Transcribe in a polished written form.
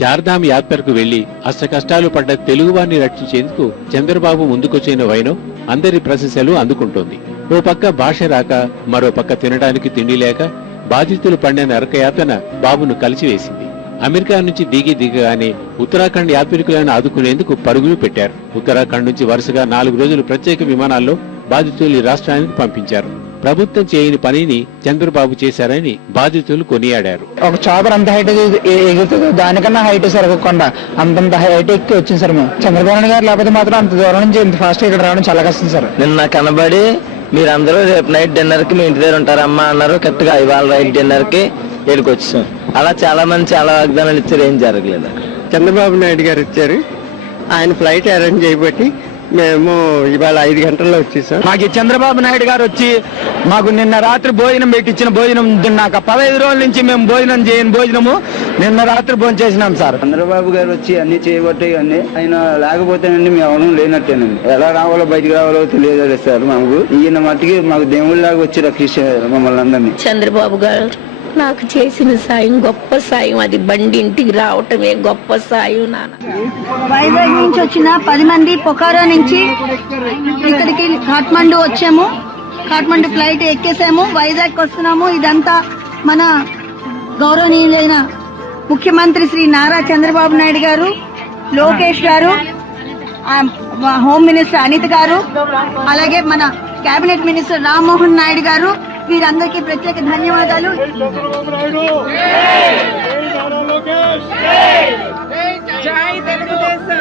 చార్ధామ్ యాత్రకు వెళ్లి అష్ట కష్టాలు పడ్డ తెలుగువారిని రక్షించేందుకు చంద్రబాబు ముందుకొచ్చిన వైనం అందరి ప్రశంసలు అందుకుంటోంది. ఓ పక్క భాష రాక, మరో పక్క తినడానికి తిండి లేక బాధితులు పడిన నరకయాతన బాబును కలిసివేసింది. అమెరికా నుంచి దిగగానే ఉత్తరాఖండ్ యాత్రికులను ఆదుకునేందుకు పరుగులు పెట్టారు. ఉత్తరాఖండ్ నుంచి వరుసగా 4 రోజులు ప్రత్యేక విమానాల్లో బాధితులు రాష్ట్రానికి పంపించారు. ప్రభుత్వం చేయని పనిని చంద్రబాబు చేశారని బాధితులు కొనియాడారు. ఒక చాపర్ అంత హైట్ ఎగురుతుందో దానికన్నా హైట్ సరగకుండా అంతంత హైట్ ఎక్కి వచ్చింది సార్. మేము చంద్రబాబు నాయుడు గారు లేకపోతే మాత్రం అంత దూరం నుంచి ఇంత ఫాస్ట్ ఇక్కడ రావడం చాలా కష్టం సార్. నిన్న కనబడి మీరందరూ రేపు నైట్ డిన్నర్ కి మీ ఇంటి దగ్గర ఉంటారమ్మా అన్నారు. కరెక్ట్ గా ఇవాళ నైట్ డిన్నర్ కి ఇక్కడికి వచ్చాం. అలా చాలా మంది చాలా వాగ్దానాలు ఇచ్చారు, ఏం జరగలేదు. చంద్రబాబు నాయుడు గారు ఇచ్చారు, ఆయన ఫ్లైట్ అరేంజ్ చేయబట్టి మేము ఇవాళ 5 గంటల్లో వచ్చేసాం. మాకు చంద్రబాబు నాయుడు గారు వచ్చి మాకు నిన్న రాత్రి భోజనం పెట్టించిన భోజనం తిన్నాక 15 రోజుల నుంచి మేము భోజనం చేయని భోజనము నిన్న రాత్రి భోజనం చేసినాం సార్. చంద్రబాబు గారు వచ్చి అన్ని చేయబట్టే అన్ని ఆయన లేకపోతేనండి మేము ఎవరు లేనట్టేనండి. ఎలా రావాలో బయటకు రావాలో తెలియదు సార్. మాకు ఈయన మట్టికి మాకు దేవుళ్ళలాగా వచ్చి రక్షించారు మమ్మల్ని అందరినీ. చంద్రబాబు గారు నాకు చేసిన సాయం గొప్ప సాయం. అది బండి ఇంటికి రావటమే గొప్ప సాయం. నాన్న వైజాగ్ నుంచి వచ్చిన 10 మంది పొఖారా నుంచి ఇక్కడికి కాఠ్మండు వచ్చాము. కాఠ్మండు ఫ్లైట్ ఎక్కేసాము, వైజాగ్ వస్తున్నాము. ఇదంతా మన గౌరవనీయులైన ముఖ్యమంత్రి శ్రీ నారా చంద్రబాబు నాయుడు గారు, లోకేష్ గారు, హోమ్ మినిస్టర్ అనిత్ గారు, అలాగే మన కేబినెట్ మినిస్టర్ రామ్మోహన్ నాయుడు గారు, వీరందరికీ ప్రత్యేక ధన్యవాదాలు. జై తెలుగుదేశం.